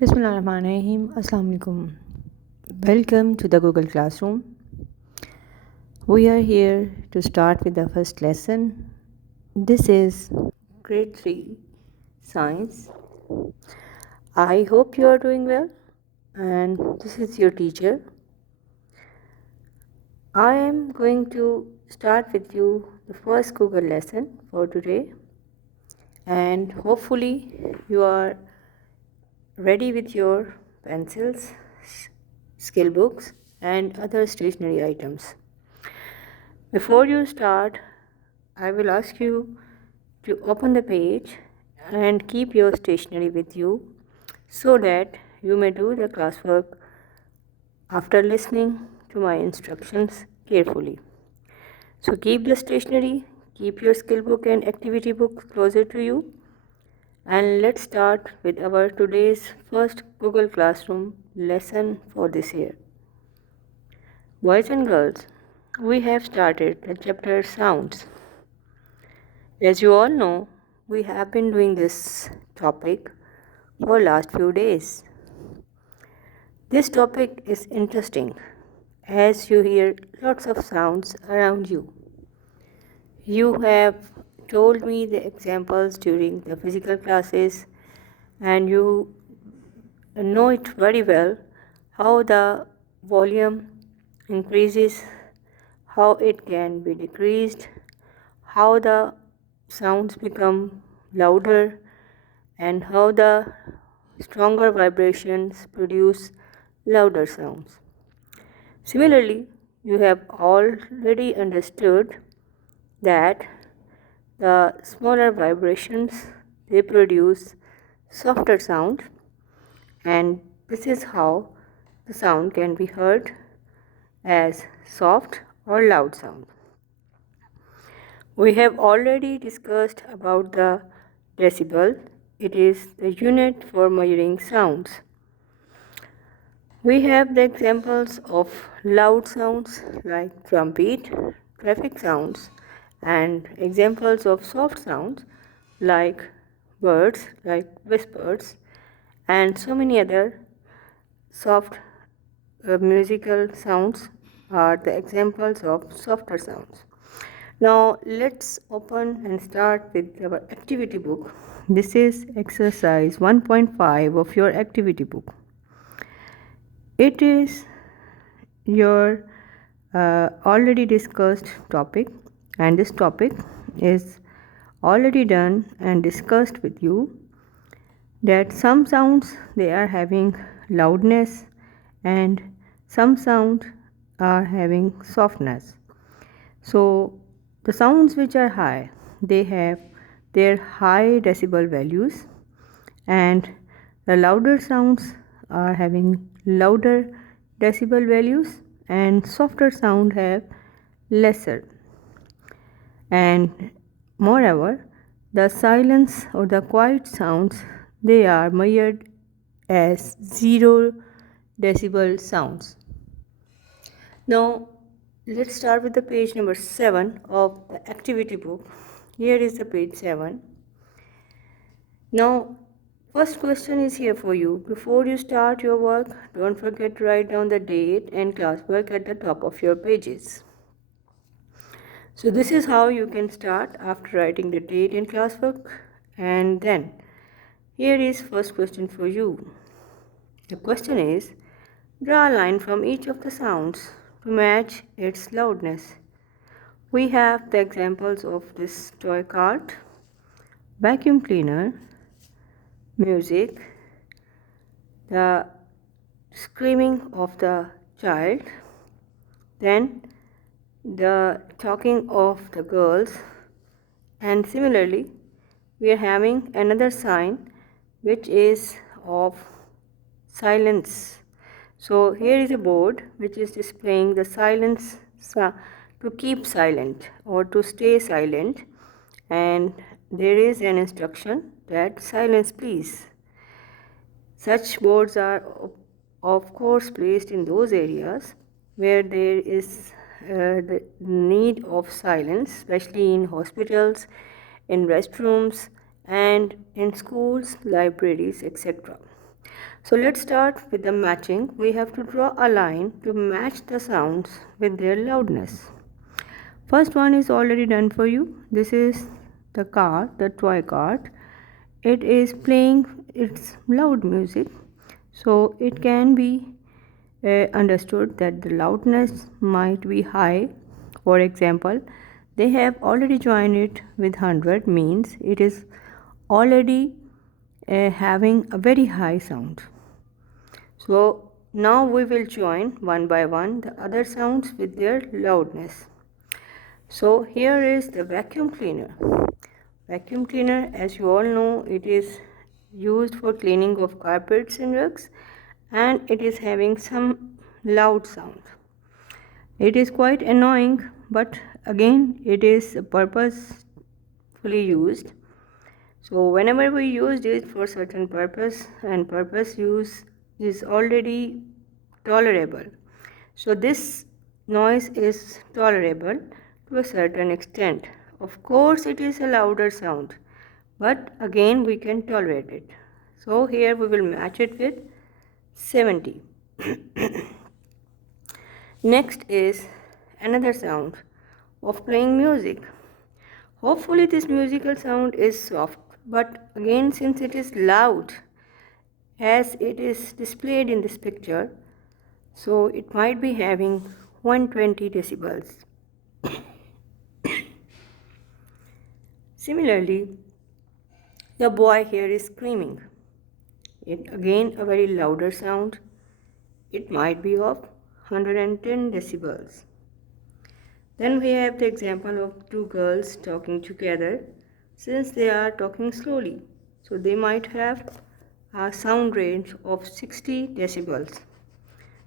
Bismillahirrahmanirrahim. Assalamu alaikum. Welcome to the Google Classroom. We are here to start with the first lesson. This is grade 3 science. I hope you are doing well, and this is your teacher. I am going to start with you the first Google lesson for today, and hopefully you are ready with your pencils, skill books, and other stationery items. Before you start, I will ask you to open the page and keep your stationery with you so that you may do the classwork after listening to my instructions carefully. So keep the stationery, keep your skill book and activity book closer to you, and let's start with our today's first Google Classroom lesson for this year. Boys and girls, we have started the chapter Sounds. As you all know, we have been doing this topic for last few days. This topic is interesting as you hear lots of sounds around you. You have told me the examples during the physical classes, and you know it very well how the volume increases, how it can be decreased, how the sounds become louder, and how the stronger vibrations produce louder sounds. Similarly, you have already understood that the smaller vibrations they produce softer sound, and this is how the sound can be heard as soft or loud sound. We have already discussed about the decibel. It is the unit for measuring sounds. We have the examples of loud sounds like trumpet, traffic sounds, and examples of soft sounds like birds, like whispers, and so many other soft musical sounds are the examples of softer sounds. Now let's open and start with our activity book. This is exercise 1.5 of your activity book. It is your already discussed topic, and this topic is already done and discussed with you that some sounds they are having loudness and some sounds are having softness. So the sounds which are high, they have their high decibel values, and the louder sounds are having louder decibel values, and softer sound have lesser. And moreover, the silence or the quiet sounds they are measured as 0 decibel sounds. Now let's start with the page number 7 of the activity book. Here is the page 7. Now first question is here for you. Before you start your work, don't forget to write down the date and classwork at the top of your pages. So this is how you can start after writing the date and classwork. And then here is first question for you. The question is, draw a line from each of the sounds to match its loudness. We have the examples of this toy cart, vacuum cleaner, music, the screaming of the child, then the talking of the girls, and similarly we are having another sign which is of silence. So here is a board which is displaying the silence to keep silent or to stay silent, and there is an instruction that silence please. Such boards are of course placed in those areas where there is the need of silence, especially in hospitals, in restrooms, and in schools, libraries, etc. So let's start with the matching. We have to draw a line to match the sounds with their loudness. First one is already done for you. This is the car, the toy car. It is playing its loud music, so it can be understood that the loudness might be high. For example, they have already joined it with 100, means it is already having a very high sound. So now we will join one by one the other sounds with their loudness. So here is the vacuum cleaner. Vacuum cleaner, as you all know, it is used for cleaning of carpets and rugs, and it is having some loud sound. It is quite annoying, but again it is purposefully used. So whenever we use it for certain purpose, and purpose use is already tolerable, so this noise is tolerable to a certain extent. Of course it is a louder sound, but again we can tolerate it. So here we will match it with 70. Next is another sound of playing music. Hopefully this musical sound is soft, but again since it is loud as it is displayed in this picture, so it might be having 120 decibels. Similarly, the boy here is screaming. It again a very louder sound. It might be of 110 decibels. Then we have the example of two girls talking together. Since they are talking slowly, so they might have a sound range of 60 decibels.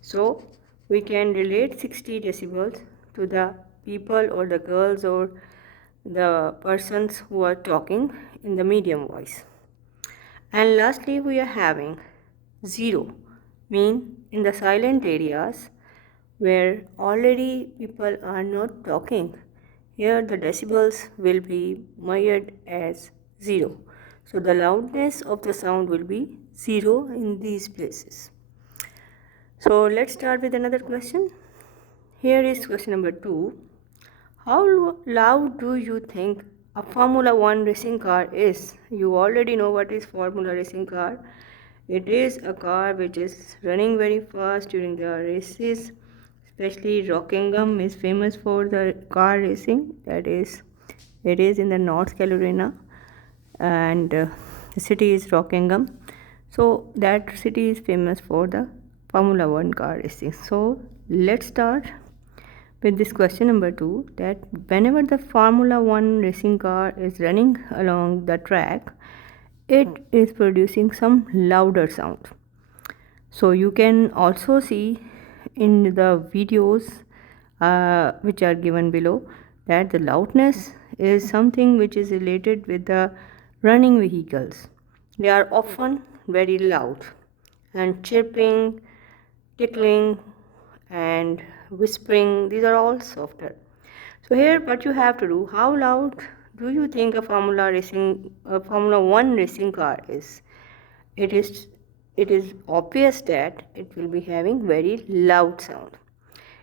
So we can relate 60 decibels to the people or the girls or the persons who are talking in the medium voice. And lastly, we are having 0, mean in the silent areas where already people are not talking. Here the decibels will be measured as 0. So the loudness of the sound will be 0 in these places. So let's start with another question. Here is question number 2. How loud do you think a Formula 1 racing car is? You already know what is Formula racing car. It is a car which is running very fast during the races. Especially Rockingham is famous for the car racing. That is, it is in the North Carolina, and the city is Rockingham. So that city is famous for the Formula 1 car racing. So let's start with this question number 2, that whenever the Formula 1 racing car is running along the track, it is producing some louder sound. So you can also see in the videos which are given below that the loudness is something which is related with the running vehicles. They are often very loud, and chirping, tickling, and whispering, these are all softer. So here what you have to do, how loud do you think a Formula 1 racing car is? It is obvious that it will be having very loud sound.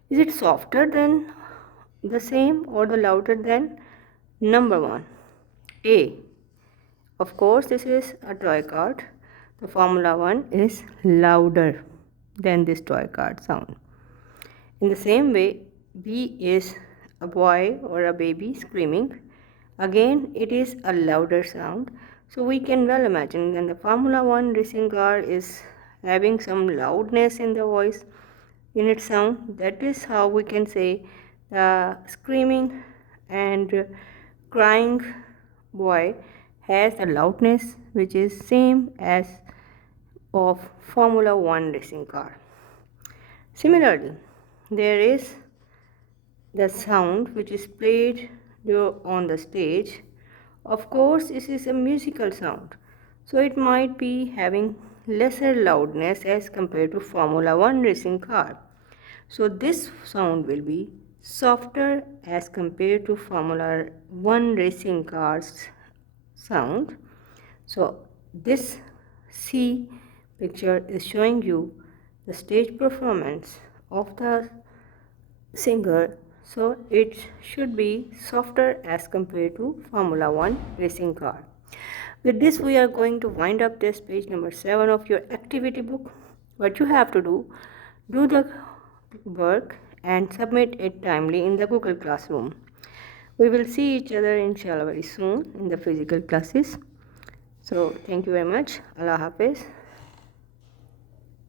Is it softer than the same or the louder than number 1? A. Of course, this is a toy card. The Formula 1 is louder than this toy card sound. In the same way, B is a boy or a baby screaming. Again, it is a louder sound. So we can well imagine that the Formula 1 racing car is having some loudness in the voice, in its sound. That is how we can say the screaming and crying boy has a loudness which is same as of Formula 1 racing car. Similarly, there is the sound which is played on the stage. Of course, this is a musical sound, so it might be having lesser loudness as compared to Formula 1 racing car. So this sound will be softer as compared to Formula 1 racing car's sound. So this C picture is showing you the stage performance of the singer, so it should be softer as compared to Formula 1 racing car. With this, we are going to wind up this page number 7 of your activity book. What you have to do the work and submit it timely in the Google Classroom. We will see each other inshallah very soon in the physical classes. So thank you very much. Allah Hafiz.